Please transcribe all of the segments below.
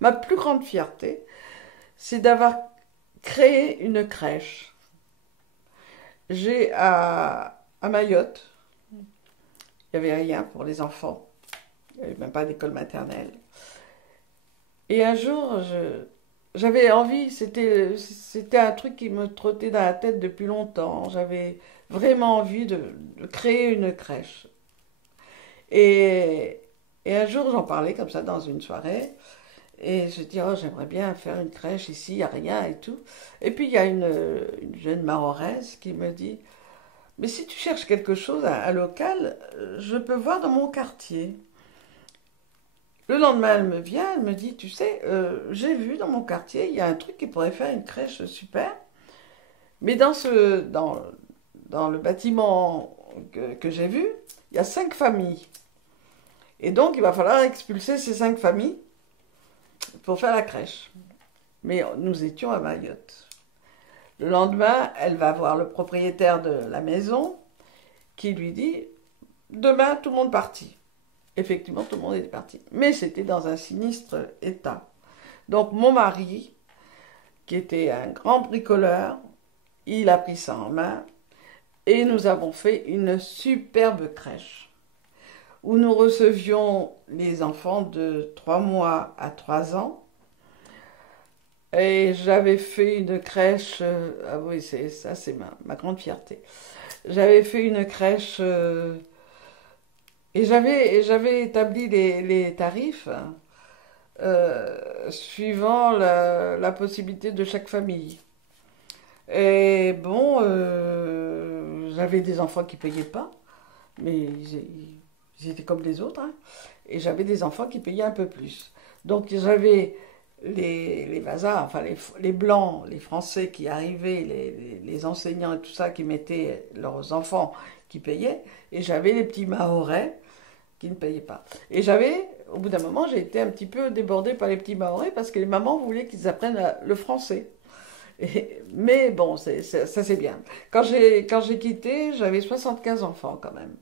Ma plus grande fierté, c'est d'avoir créé une crèche. J'ai à Mayotte, il n'y avait rien pour les enfants, il n'y avait même pas d'école maternelle. Et un jour, j'avais envie, c'était un truc qui me trottait dans la tête depuis longtemps. J'avais vraiment envie de créer une crèche. Et, et un jour, j'en parlais comme ça dans une soirée. Et je dis, oh, j'aimerais bien faire une crèche ici, il n'y a rien et tout. Et puis il y a une jeune mahoraise qui me dit, mais si tu cherches quelque chose, un local, je peux voir dans mon quartier. Le lendemain, elle me vient, elle me dit, tu sais, j'ai vu dans mon quartier, il y a un truc qui pourrait faire une crèche super, mais dans le bâtiment que j'ai vu, il y a 5 familles. Et donc, il va falloir expulser ces 5 familles pour faire la crèche. Mais nous étions à Mayotte. Le lendemain, elle va voir le propriétaire de la maison qui lui dit, demain, tout le monde partit. Effectivement, tout le monde est parti. Mais c'était dans un sinistre état. Donc mon mari, qui était un grand bricoleur, il a pris ça en main et nous avons fait une superbe crèche où nous recevions les enfants de 3 mois à 3 ans. Et j'avais fait une crèche, ah oui, c'est ma grande fierté. J'avais fait une crèche et j'avais établi les tarifs suivant la possibilité de chaque famille. Et bon, j'avais des enfants qui payaient pas, mais ils étaient comme les autres, hein. Et j'avais des enfants qui payaient un peu plus. Donc j'avais les Vasas, enfin les Blancs, les Français qui arrivaient, les enseignants et tout ça qui mettaient leurs enfants qui payaient, et j'avais les petits Mahorais qui ne payaient pas. Et au bout d'un moment, j'ai été un petit peu débordée par les petits Mahorais parce que les mamans voulaient qu'ils apprennent le français. Mais bon, ça c'est bien. Quand j'ai quitté, j'avais 75 enfants quand même.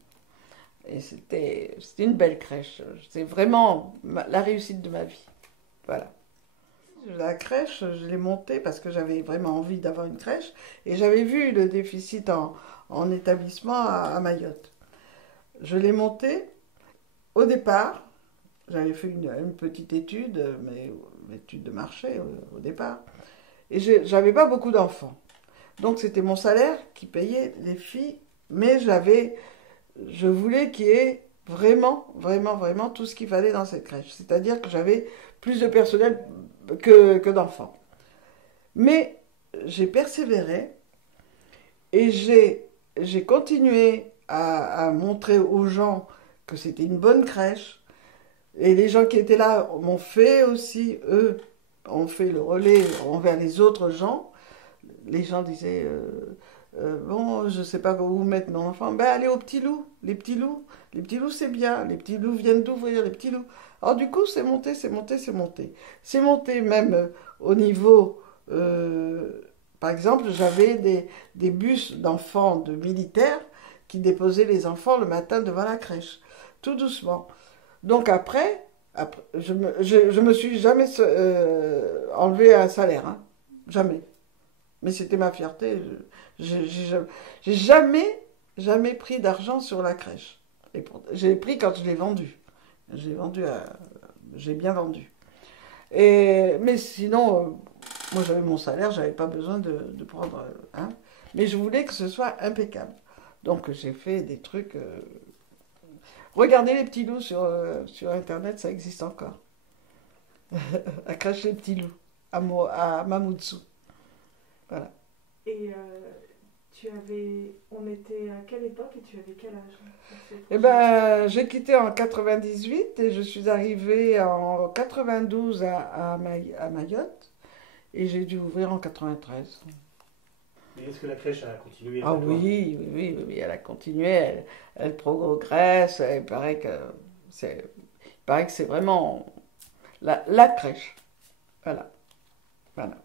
Et c'était une belle crèche. C'est vraiment la réussite de ma vie. Voilà. La crèche, je l'ai montée parce que j'avais vraiment envie d'avoir une crèche. Et j'avais vu le déficit en établissement à Mayotte. Je l'ai montée. Au départ, j'avais fait une petite étude, mais une étude de marché au départ. Et j'avais pas beaucoup d'enfants. Donc c'était mon salaire qui payait les filles, mais je voulais qu'il y ait vraiment, vraiment, vraiment tout ce qu'il fallait dans cette crèche. C'est-à-dire que j'avais plus de personnel que d'enfants. Mais j'ai persévéré et j'ai continué à montrer aux gens que c'était une bonne crèche. Et les gens qui étaient là m'ont fait aussi, eux, ont fait le relais envers les autres gens. Les gens disaient, bon, je ne sais pas où mettre mon enfant. Ben, allez au Petit Loup. Les Petits Loups. Les Petits Loups, c'est bien. Les Petits Loups viennent d'ouvrir, les Petits Loups. Alors, du coup, c'est monté, c'est monté, c'est monté. C'est monté même au niveau. Par exemple, j'avais des bus d'enfants de militaires qui déposaient les enfants le matin devant la crèche. Tout doucement. Donc après je me suis jamais enlevé un salaire, hein. Jamais. Mais c'était ma fierté. J'ai jamais pris d'argent sur la crèche. J'ai pris quand je l'ai vendu. J'ai vendu, j'ai bien vendu. Mais sinon, moi j'avais mon salaire, j'avais pas besoin de prendre, hein. Mais je voulais que ce soit impeccable. Donc j'ai fait des trucs. Regardez les petits loups sur Internet, ça existe encore. À cracher les petits loups, à Mamoudzou. Voilà. Et on était à quelle époque et tu avais quel âge pour ce Eh projet? ben, j'ai quitté en 98 et je suis arrivée en 92 à Mayotte et j'ai dû ouvrir en 93. Mais est-ce que la crèche a continué Ah après toi? oui, oui, oui, oui, oui, elle a continué, elle progresse, il paraît que c'est vraiment la crèche. Voilà, voilà.